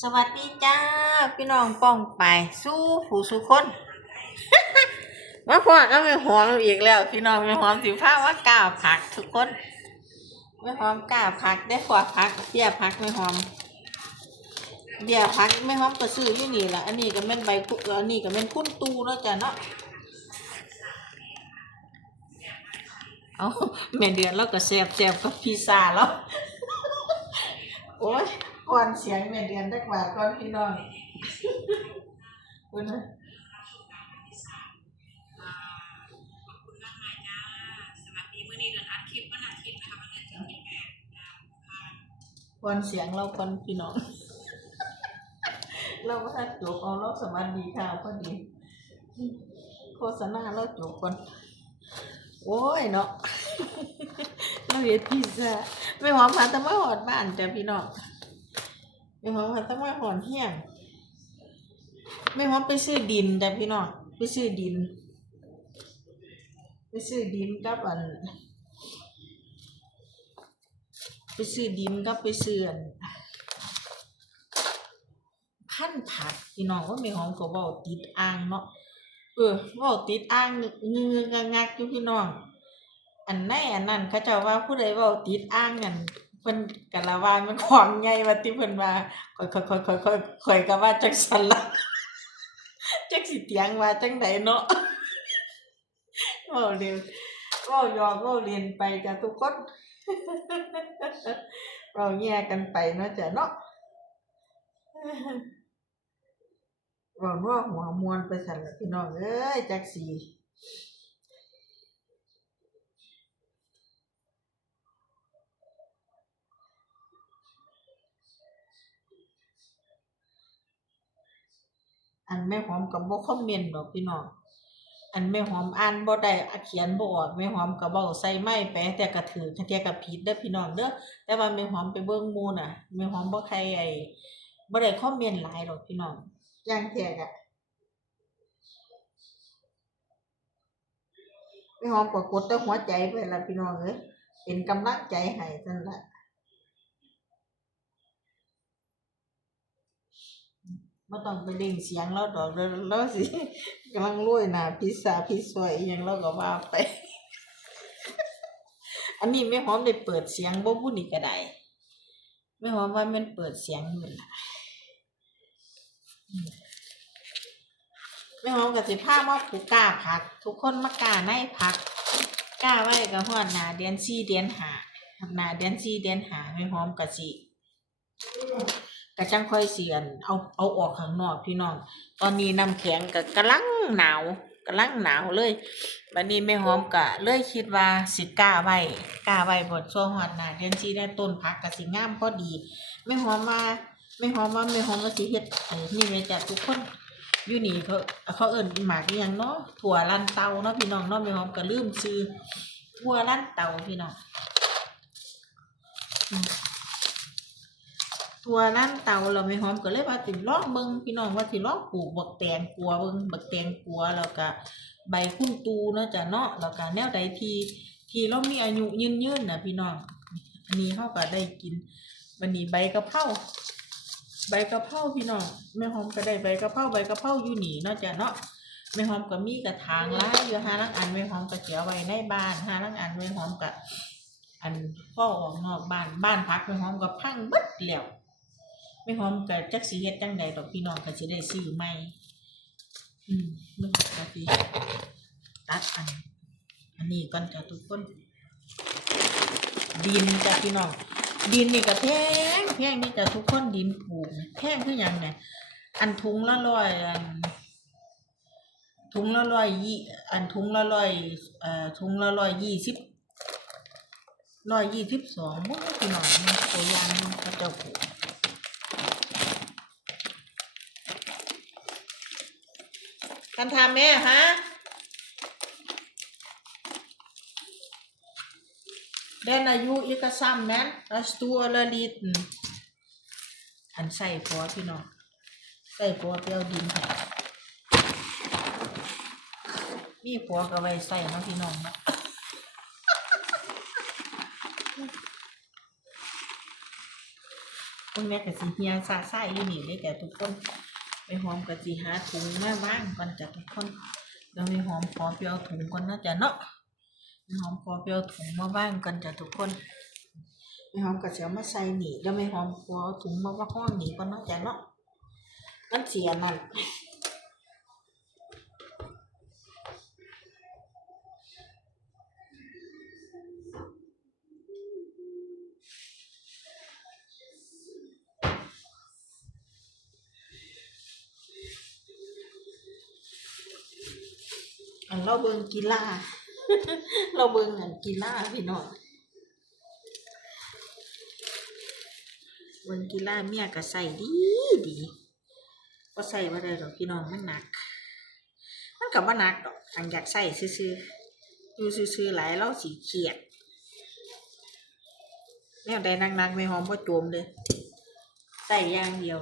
สวัสดีจ้า พี่น้องป้องไปสู้ผู้สู้คนมาพอก็ไม่หอมอีกแล้ว พี่น้องไม่หอมสิผ้าว่ากล้าผักทุกคนไม่หอมกล้าผักได้ขวาผักเบี้ยผักไม่หอมเบี้ยผักไม่หอมก็ซื้อยู่นี่แหละอันนี้ก็เป็นใบอันนี้ก็เป็นคุ้นตูเนาะจ้ะเนาะเอาแม่เดือนแล้วก็แซ่บแซ่บกับพิซซ่าแล้วโอ้ย ก่อนเสียงแม่เดือนได้กว่าก่อนพี่น้องคุณนะสวัสดีมื้อนี้เดือนอัดคลิปวันอาทิตย์นะคะวันอาทิตย์ที่แปดก่อนเสียงเราก่อนพี่น้อง เราก็ถ้าจบเอาเราสวัสดีค่ะพอดี โฆษณาเราจบก่อนโอ้ยเนาะเราเห็นพิซซ่าไม่หอมผ่านตะมาหอดบ้านจ้ะพี่น้องไม่หอมผ่านตะมาหอดเที่ยงไม่หอมไปซื้อดินจ้ะพี่น้องไปซื้อดิน ไปซื้อดินกับอัน ไปซื้อดินกับไปซื้ออันพันผักพี่น้องว่าไม่หอมก็เว้าติดอ่างเนาะเออว้าติดอ่างเงืองักๆอยู่พี่น้อง อันในอันนั้นเขาเจ้าว่าผู้ใดว้าติดอ่างกัน พิ่นกะละว่ามันของใหญ่ว่าที่เพิ่นว่าค่อยๆๆๆๆข่อยก็ว่าจังซั่นละจักสิเตียงว่าจังไดเนาะเว้าเร็วเว้ายอกเว้าเล่นไปจ้ะทุกคนเราแยกกันไปเนาะจ้ะเนาะเรานัวหัวมวนไปสั่นละพี่น้องเอ้ยจักสี อันแม่หอมกับบ่คอมเมนต์ดอกพี่น้องอันแม่หอมอ่านบ่ได้อะเขียนบ่ออกแม่หอมก็เว้าใส่ไม้แปะแต่ก็ถือแต่ก็ผิดเด้อพี่น้องเด้อแต่ว่าแม่หอมไปเบิ่งมู่น่ะแม่หอมบ่ใครไอ้บ่ได้คอมเมนต์หลายดอกพี่น้องอย่างแท้ก็แม่หอมก็กดแต่หัวใจไปละพี่น้องเอ้ยเป็นกำลังใจให้ซั่นละ บ่ต้องไปเล่งเสียงเราดอกเด้อเราสิกำลังโรยหน้าพิซซ่าพิซซอยอหยังเราก็ว่าไป อันนี้แม่หอมได้เปิดเสียงบ่บุนี่ก็ได้แม่หอมว่ามันเปิดเสียงอยู่ละอืมแม่หอมก็สิพามาปลูกกล้าผัก ทุกคนมากล้าในผักกล้าไว้ก็ฮอดหนาเดือน4เดือน5หนาเดือน4เดือน5แม่หอมก็สิ ก็จังค่อยเสิอันเอาเอาออกข้างนอกพี่น้อง ตอนนี้น้ำแข็งก็กำลังหนาวกำลังหนาวเลยบัดนี้แม่หอมก็เลยคิดว่าสิกล้าไว้กล้าไว้บดช่วงฮอดหนาเดือนสิได้ต้นผักก็สิงามพอดีแม่หอมว่าแม่หอมว่าแม่หอมก็สิเฮ็ดไอ้นี่แม่จ้ะทุกคนอยู่นี่เขาเขาเอิ้นหมากอีหยังเนาะถั่วลันเตาเนาะพี่น้องเนาะแม่หอมก็ลืมชื่อถั่วลันเตาพี่น้อง อืมถั่นเตาเราแม่หอมก็เลยว่าสิลองเบิ่งพี่น้องว่าสิลองปลูกบักแตงกลัวเบิ่งบักแตงกลัวแล้วก็ใบคุ้นตูเนาะจ้ะเนาะแล้วก็แนวใดทีที่เรามีอายุยืนๆน่ะพี่น้องอันนี้เฮาก็ได้กินวันนี้ใบกะเพราใบกะเพราพี่น้องแม่หอมก็ได้ใบกะเพราใบกะเพราอยู่หนี่เนาะจ้ะเนาะแม่หอมก็มีกระถางหลายอยู่หาลังอันแม่หอมก็สิเอาไว้ในบ้านหาลังอันแม่หอมก็อันพ่อออกนอกบ้านบ้านพักแม่หอมก็พังบิดแล้ว แม่หอมก็จักสิเฮ็ดจังใดดอกพี่น้องก็สิได้ซื้อใหม่อืมเบิ่งก็สิตัดอัน อันนี้ก่อนจ้ะทุกคน ดินจ้ะพี่น้องดินนี่ก็แพงแพงนี่จ้ะทุกคนดินปลูกเนี่ยแพงคือหยังเนี่ยอันถุงละร้อยอันถุงละร้อยยี่อันถุงละร้อยเอ่อถุงละร้อยยี่สิบร้อยยี่สิบสองบ่พี่น้องมันตัวอย่างมันเขาจ้าปลูก กันทำแม่ฮะเดนอายุอีกซ้ำแม่นอัสตัวละลิตรอันใส่พอพี่น้องใส่พอเปรี้ยวดินให้มีพอก็ไว้ใส่นะพี่น้องนะคุณแม่ก็สีเฮียซาไส้อยู่นี่เลยแต่ทุกคน ไปหอมก็สิหาถุงมาว่างก่อนจ้ะทุกคนเดี๋ยวไม่หอมขอเปียวถุงก่อนนะจ๊ะเนาะไม่หอมขอเปียวถุงมาว่างก่อนจ้ะทุกคนไม่หอมก็สิเอามาใส่หนีเดี๋ยวไม่หอมขอถุงมาว่าห้องนี่ก่อนนาะจ๊ะเนาะมันเสียนั่น อันเราเบิ่งกีฬาเราเบิ่งอันกีฬาพี่น้องเบิ่งกีฬาเมียก็ใส่ดีดีก็ใส่บ่ได้ดอกพี่น้องมันหนัก มันก็บ่หนักดอกอันอยากใส่ซื่อๆอยู่ซื่อๆหลายเราสิเครียดแนวใดนักๆไม่หอมบ่โจมเลยใส่อย่างเดียว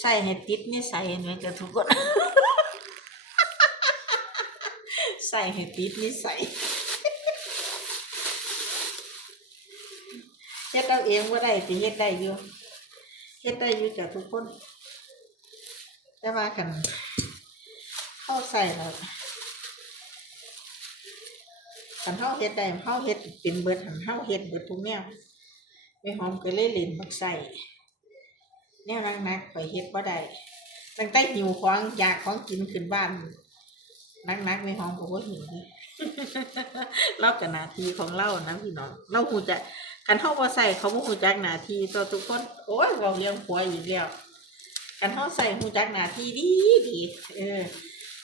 ใส่ให้ติดนี่ใส่เหมือนกับทุกคนใส่ให้ติดนี่ใส่เฮ็ดเอาเองว่าได้สิเฮ็ดได้อยู่เฮ็ดได้อยู่จากทุกคน แต่ว่ากันเข้าใส่แล้วคันเฮาเฮ็ดได้เฮาเฮ็ดเป็นเบิดหันเฮาเฮ็ดเบิดทุกแนวไม่หอมก็เลยเล่นบักใส่ แนวนักๆไปเฮ็ดบ่ได้ตั้งแต่หิวของอยากของกินขึ้นบ้านนักๆไม่ห้องก็บ่หิวเลาก็หน้าทีของเรานะพี่น้องเราฮู้จักคันเฮาบ่ใส่เขาบ่ฮู้จักนาทีตัวทุกคนโอ้ยเว้าเรื่องผัวอีกแล้วคันเฮาใส่ฮู้จักนาทีดีดีเออ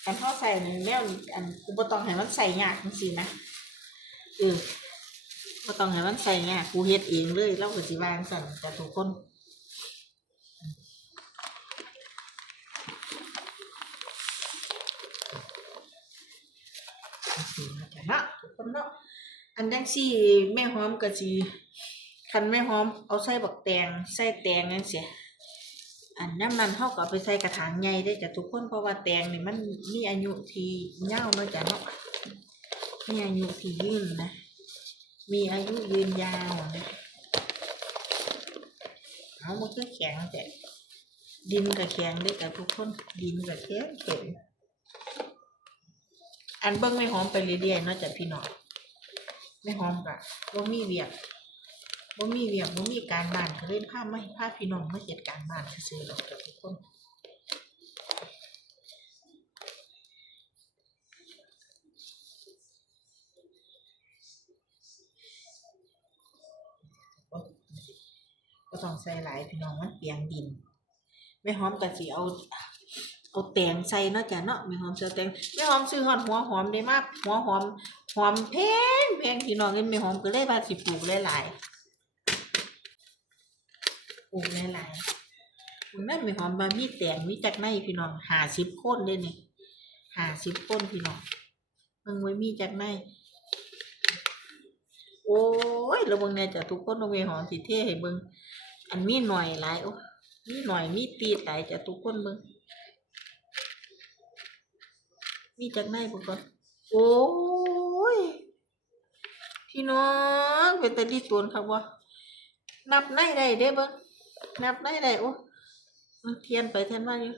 คันเฮาใส่นี่แนวอันกูบ่ต้องให้มันใส่ยากจังซี่นะเออบ่ต้องให้มันใส่ยากกูเฮ็ดเองเลยเราก็สิวาจั่งซั่นจ้ะทุกคน สิมาจ้ะเนาะทุกคนเนาะอันจังซี่แม่หอมก็สิคันแม่หอมเอาใส่บักแตงใส่แตงจังซี่อันน้ำนั้นเฮาก็เอาไปใส่กระถางใหญ่ได้จ้ะทุกคนเพราะว่าแตงนี่มันมีอายุที่ยาวเนาะจ้ะเนาะมีอายุที่ยืนนะ มีอายุยืนยาวนะเอามันก็แข็งแต่ดินก็แข็งได้อจ้ะทุกคนดินก็แข็งแข็ง อันเบิ่งไม่หอมไปเรื่อยๆเนาะจ้ะพี่น้องไม่หอมกะบ่มีเวียกบ่มีเวียกบ่มีการบ้านก็เลยพามาพาพี่น้องมาเฮ็ดการบ้านซื่อๆหรอกจ้ะทุกคนก็ต้องใส่หลายพี่น้องมันเปียงดินไม่หอมก็สิเอา เอาแตงใส่เนาะจ้ะเนาะมีหอมเสือแตงม่หอมซื้อหอดหัวหอมได้มากหัวหอมหอมแพงแพงพี่น้องเงินม่หอมก็เลยว่าสิปลูกหลายๆปลูกหลายๆคุณนั่นไม่หอมบามีแตงมีจักในพี่น้องหาสิบคนเลยนี่หาสิบคนพี่น้องเบิ่งไว้มีจักในโอ้ยระวังเนี่ยจ้ะทุกคนเอาไว้หอมสิเท่ให้เบิงอันมีหน่อยหลายโอ้มีหน่อยมีตีหลายจ้ะทุกคนเบิง มีจากไหนบุกอนโอ้ยพี่น้องเป็นแต่ดีตัวครับว่านับในได้เด้เบิ้งนับในได้โอ้มันเทียนไปเทียนมาอยู่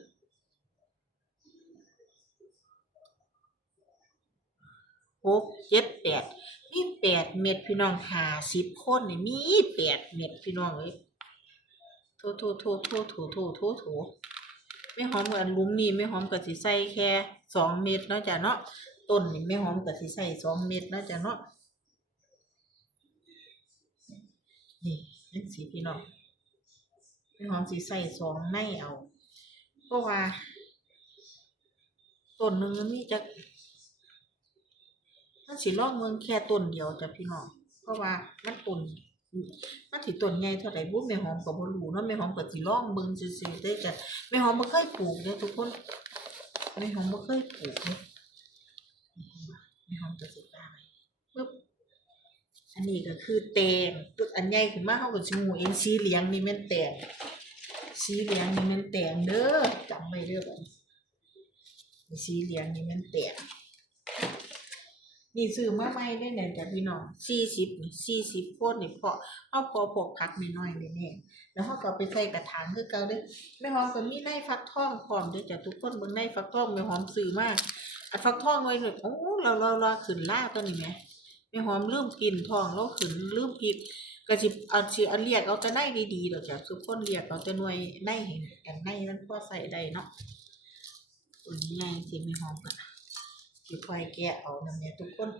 หกเจ็ดแปดมีแปดเม็ดพี่น้องหาสิบคนนี่มีแปดเม็ดพี่น้องเอ้ยโถโถโถโถโถโถโถโถ ไม่หอมกับลุมนี่ไม่หอมกับสิใส่แค่สองเม็ดเนาะจ้ะเนาะต้นนี่ไม่หอมกับสิใส่สองเม็ดเนาะจ้ะเนาะนี่นี่สีพี่น้องไม่หอมสิใส่สองในเอาเพราะว่าต้นหนึ่งนมีจักมันสิลองเมืองแค่ต้นเดียวจ้ะพี่น้องเพราะว่ามันต้น มันสิต้นใหญ่เท่าไหร่บุ้แม่หอมก็บ่รู้เนาะแม่หอมก็สิลองเบิ่งซื่อๆเด้อจ้ะแม่หอมบ่เคยปลูกเด้อทุกคนแม่หอมบ่เคยปลูกเด้แม่หอมก็สิตาไว้ปึ๊บอันนี้ก็คือแตงตึกอันใหญ่ขึ้นมาเฮาก็สิฮู้เองสีเหลืองนี่แม่นแตงสีเหลืองนี่แม่นแตงเด้อจำไว้เด้อบัดนี้สีเหลืองนี่แม่นแตง นี่ซื้อมาใหม่ได้เนี่ยจ้ะพี่น้อง40นี่40โพดนี่เพาะเอาพอพกผักน้อยๆแน่ๆแล้วเฮาก็ไปใส่กระถางคือเก่าเด้อแม่หอมก็มีในฟักทองพร้อมเด้อจ้ะทุกคนเบิ่งในฟักทองแม่หอมซื้อมาอันฟักทองไว้เนี่ยโอ้เราเราเราขึ้นล่าตัวนี้แหมแม่หอมลืมกินทองแล้วขึ้นลืมกินก็สิเอาสิเอาเรียกเอาแต่ในดีๆดอกจ้ะทุกคนเรียกเอาแต่หน่วยในให้กันในมันพอใส่ได้เนาะตัวนี้ไงสิแม่หอมก็ สิคอยแกะเอานำเนี่ยทุกคน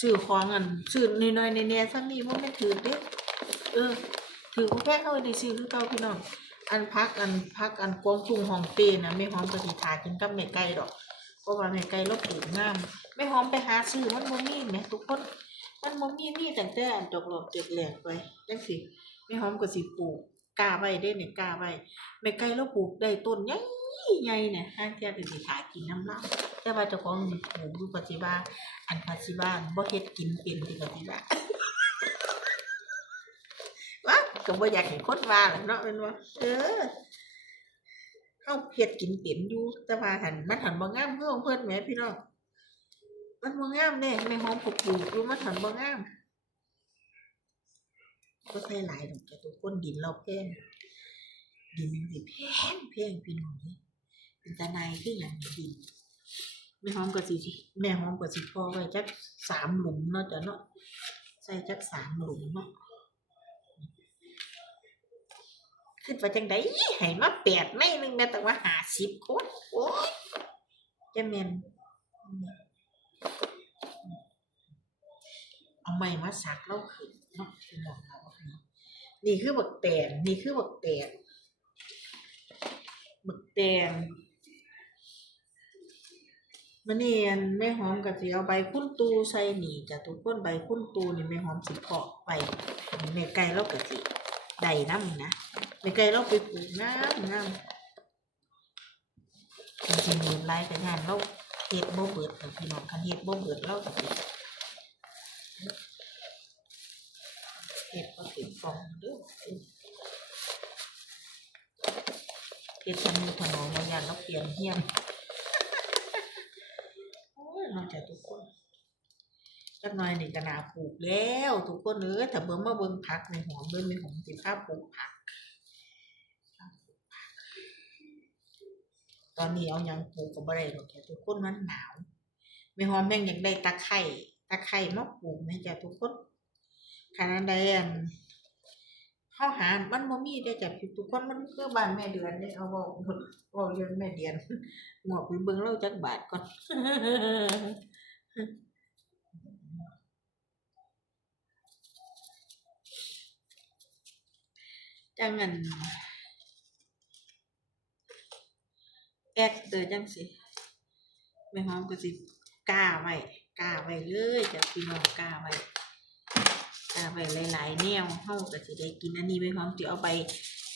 ซื้อของอันซื้อน้อยๆแน่ๆซักนี้บ่แม่ถือเด้เออถือบ่แพงเฮาได้ซื้อคือเก่าพี่น้องอันพักอันพักอันกวงทุ่งหอมเปรน่ะแม่หอมก็สิทากินกับแม่ไก่ดอกเพราะว่าแม่ไก่เราปลูกงามแม่หอมไปหาซื้อมันบ่มีแหมทุกคนมันบ่มีมีตั้งแต่อันดอกหลอกเจ็ดแหลกไปจังซี่แม่หอมก็สิปลูก กล้าไว้เด้เนี่ยกล้าไว้แม่ไก่เราปลูกได้ต้นใหญ่ใหญ่เนี่ยห้างเที่ยก็สิทากินน้ำเลาแต่ว่าเจ้าของปลูกอยู่ปัจจุบันอันปัจจุบันบ่เฮ็ดกินเป็นที่ปัจจุบันว่าก็บ่อยากให้คนว่าแหละเนาะแม่นบ่าเออเฮาเฮ็ดกินเป็นอยู่แต่ว่าหันมันหันบ่งามคือของเพิ่อนแหมพี่น้องมันบ่งามเด้แม่หอมปลูกอยู่มันหันบ่งาม ก็ใส่หลายดอกจ้ะทุกคนดินเราแพงดินมันสิแพงแพงพี่น้องเอ้ยเป็นตาในคือหยังดินแม่หอมก็สิแม่หอมก็สิพอไว้จักสามหลุมเนาะจ้ะเนาะใส่จักสามหลุมเนาะคิดว่าจังไดให้มาแปดในหนึงแม่แต่ว่าหาสิบคนโอ้ยจะแม่น เอาไม้มาสักเราขึ้นเนาะพี่น้องเรานี่คือบักแตนนี่คือบักแตนบักแตนมันนี่อันแม่หอมก็สิเอาใบคุ้นตูใส่หนีจ้ะทุกคนใบคุ้นตูนี่แม่หอมสิเพาะไปแม่ไก่เราก็สิได้น้ำนะแม่ไก่เราไปปลูกน้ำน้ำจริงๆเฮ็ดหลายแต่งานเราเฮ็ดบ่เบิดค่ะพี่น้องคันเฮ็ดบ่เบิดเราก็สิ เฮ็ดบ่ถึงฟองด้อเฮ็ดทำมือถนอมบางอย่างเราเปลี่ยนเฮี้ยนโอ้ยนอกจากทุกคนจักหน่อยนี่ก็น่าปลูกแล้ว ทุกคนเอ้ยถ้าเบิ่งมาเบิ่งผักในหอมเบิ่งในหอมสิพาปลูกผัก ตอนนี้เอายังปลูกก็บ่ได้ดอกจ้ะทุกคนมันหนาวแม่หอมแม่งอยากได้ตะไคร้ ตะไคร้มาปลูกแม่จ้ะทุกคนขนาดใดอันเฮาวหามันบ่มีได้จ้ะทุกคนมันคือบ้านแม่เดือนเด้เอาเว้าเว้าเรื่องแม่เดือนหมอกไปเบิ่งเราจักบาทก่อนจังอันแอกเตอร์จังสิแม่หอมก็สิกล้าไว้ กล้าไว้เลยจะพี่น้องกล้าไว้กล้าไว้หลายๆแนวเฮาก็สิได้กินอันนี้แม่หอมสิเอาใบ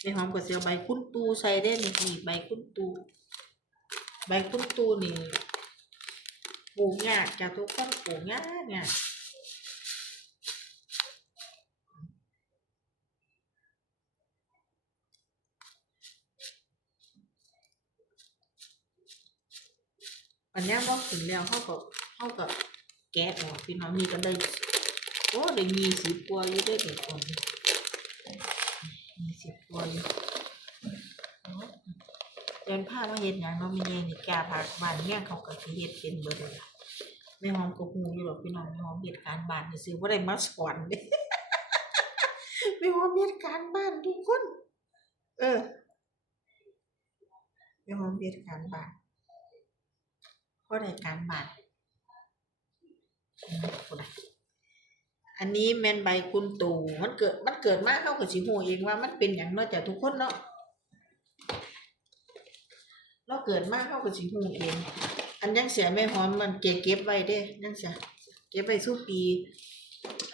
แม่หอมก็สิเอาใบคุ้นตูใส่ได้นี่นี่ใบคุ้นตู ใบคุ้นตูนี่ปลูกยากจะทุกคนปลูกยากยากอันนี้ยบ่ถึงแล้วเขาก็ เขาก็แกะออกพี่น้องนี่ก็ได้โอ้ได้มีสิบกว่าอยู่ได้เด็กคนมีสิบกว่าอยู่เดินผ้ามาเฮ็ดหยังเนาะมีไงนี่แก่ผักบ้านเนี่ยเขาก็สิเฮ็ดเป็นเบิดเลยแม่หอมก็ฮู้อยู่หรอกพี่น้องแม่หอมเฮ็ดการบ้านซื่อๆบ่ได้มาสอนเด้แม่หอมเฮ็ดการบ้านทุกคน เออแม่หอมเฮ็ดการบ้านก็ได้การบาด อันนี้แมนใบคุณตู่มันเกิดมันเกิดมากเข้ากับสิหูเองว่ามันเป็นอย่างเนาะจากทุกคนเนาะเราเกิดมากเข้ากับสิหูเอง อันยังเสียไม่หอมมันเก็บเก็บไว้เด้ยังเสียเก็บไว้สู้ปี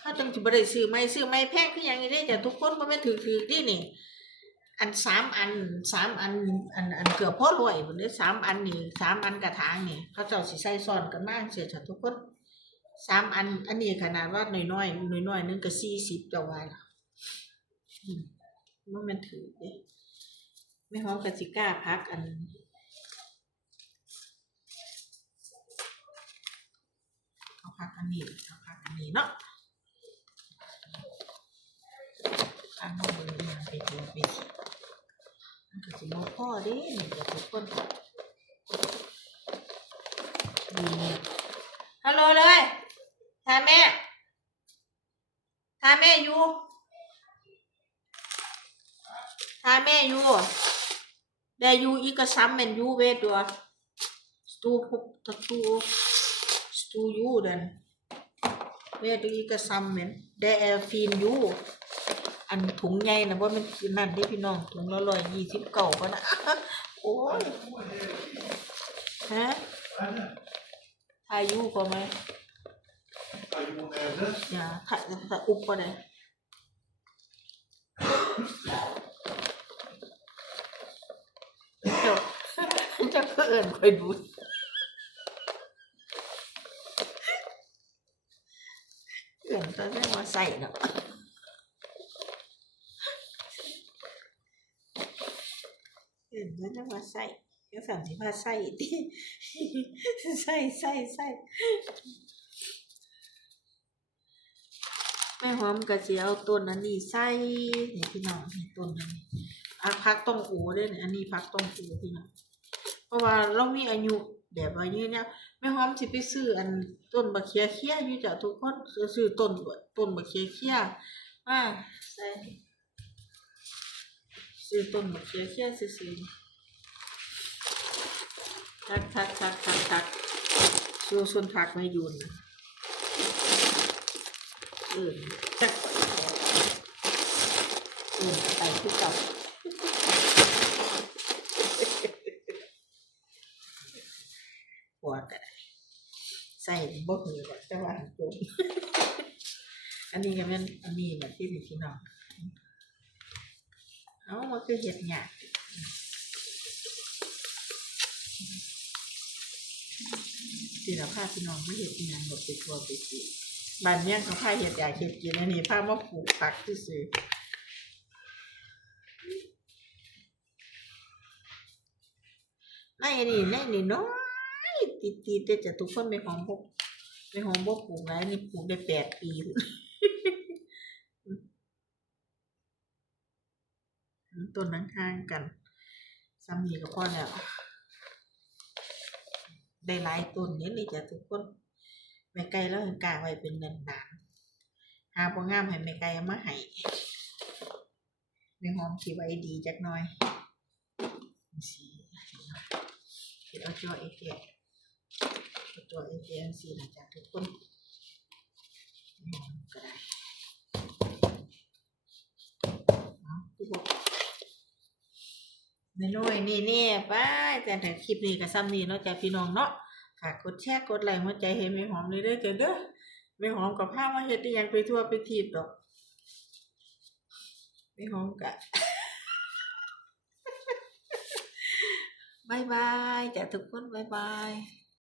ถ้าต้องจิบได้ซื้อไม่ซื้อไม่แพงคืออย่างนี้ได้จากทุกคนมันไม่ถือถือที่นี่ อันสามอันสามอันอันอันเกือบพ่อรวยหมดเลยสามอันนี่สามอันกระถางนี่เขาเจ้าสิใส่ซ้อนกันมากเสียฉันทุกคน สามอัน อันนี้ขนาดว่าน้อยน้อยน้อยน้อยนึงก็สี่สิบเจ้าว่าล่ะอืมมันมันถือเด้ไม่หอมกสิก้าพักอันเอาพักอันนี้เอาพักอันนี้เนาะอันนั้นเบอร์ยังไปดูไปมันก็สิบ่พอเด้นี่ก็ทุกคนดีฮัลโหลเลย ทาแม่ทาแม่อยู่ทาแม่อยู่ได้อยู่อีกก็ซ้ำแม่นอยู่เวทตัว Stu stu stu ju den. Vet du ikke sammen? Det er fin jo. อันถุงใหญ่นะว่ามันคือนั่นเดิพี่น้องถุงละร้อยยี่สิบเก่าก็นะโอ้ยฮะอายุพอไหม อย่าถ้าถ้าอุบก็ได้เจ้าเจ้าก็เอินคอยดูเอินก็ไม่มาใส่เนาะเอินก็จะมาใส่ก็สั่งสิมาใส่ดิใส่ใส่ใส่ แม่หอมกะสิเอาต้นอันนี้ใส่นี่พี่น้องนี่ต้นอันนี้อะพักต้องอูด้วยนี่อันนี้พักต้องอูพี่น้องเพราะว่าเรามีอายุแบบอายุเนี่ยแม่หอมสิไปซื้ออันต้นบะเขียเขียอยู่จ้ะทุกคนซื้อต้นต้นบะเขียเขียมาใส่ซื้อต้นบะเขียเขียซื้อทักทักทักทักทักซื้อส่วนทักไม่ยุนนะ อื่นจักอื่นไปที่เก่าหัวก็ได้ใส่บ่หือแบบแต่ว่าจมอันนี้ก็เป็นอันนี้แบบที่พี่พี่น้องเอามาคือเห็ดหยาบสิเราพาพี่น้องไม่เห็ดอีหยังแบบไปทัวร์ไปกิน บานเนี้ยเขาพาเห็ดอยากเห็ดกินอันนี้พามาปลูกผักที่ซื้อในนี่ในนี่น้อยติดติดแต่จะทุกคนไม่หอมพกไม่หอมพกปลูกแล้วนี่ปลูกได้แปดปีต้นนั้นข้างกันซ้ำนี่ก็พอแล้วได้หลายต้นนี้เลยจ้ะทุกคน แม่ไก่แล้วเห็นกาไว้เป็นเนินนานหาบ่งามให้แม่ไก่มาให้แม่หอมสิไว้ดีจักหน่อยสิเฮ็ดเอาจอเอเกะเอาจอเอเกะสินะจ๊ะทุกคนก็ได้เอาทุกคนน้อยๆนี่ๆไปแต่แต่คลิปนี้ก็ซ้ำนี้เนาะจ้ะพี่น้องเนาะ ค่ะกดแชร์กดไลค์หัวใจเห็นไม่หอมเลยเด้อจ้ะเด้อไม่หอมกับผ้ามาเฮ็ดอีหยังไปทั่วไปทีบดอกไม่หอมกะบายบายจ้ะทุกคนบายบาย